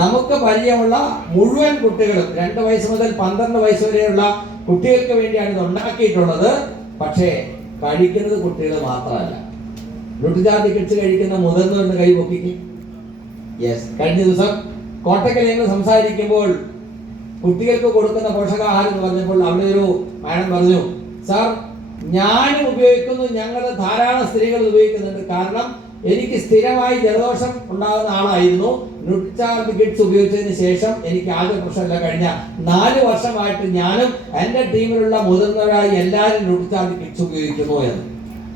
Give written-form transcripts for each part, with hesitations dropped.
നമുക്ക് പരിചയമുള്ള മുഴുവൻ കുട്ടികളും 2 വയസ്സ് മുതൽ 12 വയസ്സ് വരെയുള്ള കുട്ടികൾക്ക് വേണ്ടിയാണ് ഇത് ഉണ്ടാക്കിയിട്ടുള്ളത്. പക്ഷേ കഴിക്കുന്നത് കുട്ടികൾ മാത്രമല്ല. ന്യൂട്രിചാർജ് കിഡ്സ് കഴിക്കുന്ന മുതിർന്നവരുടെ കൈ പൊക്കിക്ക്. യെസ്, കഴിഞ്ഞ ദിവസം കോട്ടക്കൽ ഞങ്ങൾ സംസാരിക്കുമ്പോൾ കുട്ടികൾക്ക് കൊടുക്കുന്ന പോഷകാഹാരം എന്ന് പറഞ്ഞപ്പോൾ അവിടെ ഒരു മാഡം പറഞ്ഞു, സാർ ഞാനും ഉപയോഗിക്കുന്നു, ഞങ്ങൾ ധാരാളം സ്ത്രീകൾ ഉപയോഗിക്കുന്നുണ്ട്. കാരണം എനിക്ക് സ്ഥിരമായി ജലദോഷം ഉണ്ടാകുന്ന ആളായിരുന്നു. ന്യൂട്രിചാർജ് കിഡ്സ് ഉപയോഗിച്ചതിന് ശേഷം എനിക്ക് ആദ്യ പ്രശ്നമില്ല. കഴിഞ്ഞ 4 വർഷമായിട്ട് ഞാനും എൻ്റെ ടീമിലുള്ള മുതിർന്നവരായി എല്ലാവരും ന്യൂട്രിചാർജ് കിഡ്സ് ഉപയോഗിക്കുന്നു എന്ന്.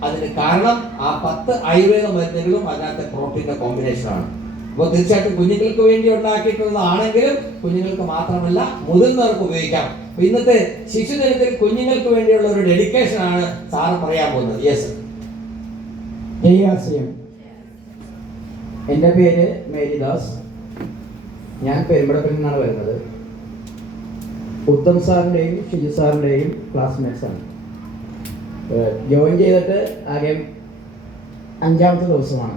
അതിന് കാരണം ആ 10 ആയുർവേദ മരുന്നുകളും അതിനകത്തെ പ്രോട്ടീൻ്റെ കോമ്പിനേഷനാണ്. അപ്പോൾ തീർച്ചയായിട്ടും കുഞ്ഞുങ്ങൾക്ക് വേണ്ടി ഉണ്ടാക്കിയിട്ടുള്ളതാണെങ്കിലും കുഞ്ഞുങ്ങൾക്ക് മാത്രമല്ല മുതിർന്നവർക്ക് ഉപയോഗിക്കാം. അപ്പൊ ഇന്നത്തെ ശിശുദിനത്തിൽ കുഞ്ഞുങ്ങൾക്ക് വേണ്ടിയുള്ള ഒരു ഡെഡിക്കേഷൻ ആണ് സാറ് പറയാൻ പോകുന്നത്. യെസ്. എൻ്റെ പേര് മേരിദാസ്. ഞാൻ പെരുമ്പടപ്പിൽ നിന്നാണ് വരുന്നത്. ഉത്തം സാറിൻ്റെയും ഷിജു സാറിൻ്റെയും ക്ലാസ്മേറ്റ്സ് ആണ്. ജോയിൻ ചെയ്തിട്ട് ആകെ 5ാമത്തെ ദിവസമാണ്.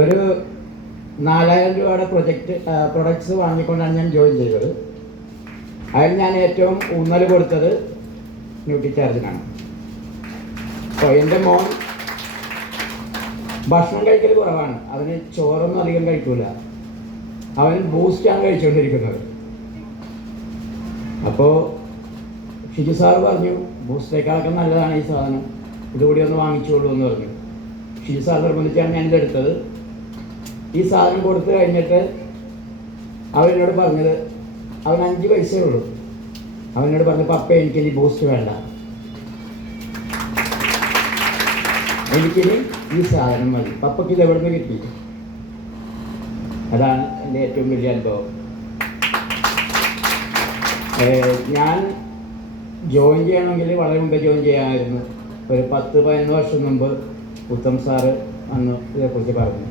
ഒരു 4000 രൂപയുടെ പ്രൊഡക്ട്സ് വാങ്ങിക്കൊണ്ടാണ് ഞാൻ ജോയിൻ ചെയ്തത്. അതിൽ ഞാൻ ഏറ്റവും ഊന്നൽ കൊടുത്തത് ന്യൂട്രിചാർജിനാണ്. അപ്പോൾ എൻ്റെ മോൻ ഭക്ഷണം കഴിക്കൽ കുറവാണ്. അവന് ചോറൊന്നും അധികം കഴിക്കൂല. അവൻ ബൂസ്റ്റാണ് കഴിച്ചുകൊണ്ടിരിക്കുന്നത്. അപ്പോൾ ഷിജു സാറ് പറഞ്ഞു, ബൂസ്റ്റേക്കാളൊക്കെ നല്ലതാണ് ഈ സാധനം, ഇതുകൂടി ഒന്ന് വാങ്ങിച്ചോളൂ എന്ന് പറഞ്ഞു. ഷിജു സാർ നിർബന്ധിച്ചാണ് ഞാനിത് എടുത്തത്. ഈ സാധനം കൊടുത്തു കഴിഞ്ഞിട്ട് അവനോട് പറഞ്ഞത്, അവൻ 5 വയസ്സേ ഉള്ളൂ. അവനോട് പറഞ്ഞു, പപ്പ എനിക്കിനി ബൂസ്റ്റ് വേണ്ട, എനിക്കിനി ഈ സാധനം മതി. പപ്പയ്ക്ക് ഇത് എവിടെ നിന്ന് കിട്ടി? അതാണ് എൻ്റെ ഏറ്റവും വലിയ അനുഭവം. ഞാൻ ജോയിൻ ചെയ്യണമെങ്കിൽ വളരെ മുമ്പേ ജോയിൻ ചെയ്യാമായിരുന്നു. ഒരു 10-11 വർഷം മുമ്പ് ഉത്തം സാറ് അന്ന് ഇതേക്കുറിച്ച് പറഞ്ഞു.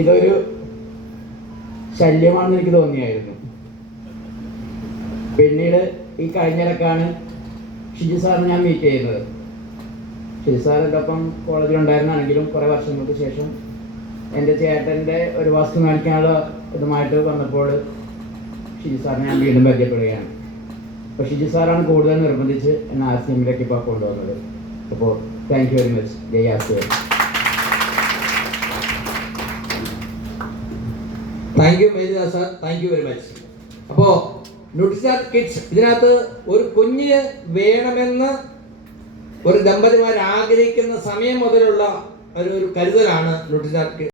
ഇതൊരു ശല്യമാണെന്ന് എനിക്ക് തോന്നിയായിരുന്നു. പിന്നീട് ഈ കഴിഞ്ഞിടക്കാണ് ഷിജു സാറിനെ ഞാൻ മീറ്റ് ചെയ്യുന്നത്. ഷിജു സാറിൻ്റെ ഒപ്പം കോളേജിലുണ്ടായിരുന്നാണെങ്കിലും കുറേ വർഷങ്ങൾക്ക് ശേഷം എൻ്റെ ചേട്ടൻ്റെ ഒരു വസ്തു കാണിക്കാനുള്ള ഇതുമായിട്ട് വന്നപ്പോൾ ഷിജു സാറിനെ ഞാൻ വീണ്ടും പരിചയപ്പെടുകയാണ്. അപ്പോൾ ഷിജു സാറാണ് കൂടുതൽ നിർബന്ധിച്ച് എന്നെ RCMലേക്ക് ഇപ്പോൾ കൊണ്ടുവന്നത്. അപ്പോൾ thank you very much. Jai RCM. Thank you Marydas sir, thank you very much. അപ്പോൾ ന്യൂട്രിചാർജ് കിഡ്സ്, ഇതിനകത്ത് ഒരു കുഞ്ഞ് വേണമെന്ന് ഒരു ദമ്പതിമാർ ആഗ്രഹിക്കുന്ന സമയം മുതലുള്ള ഒരു കരുതലാണ് ന്യൂട്രിചാർജ്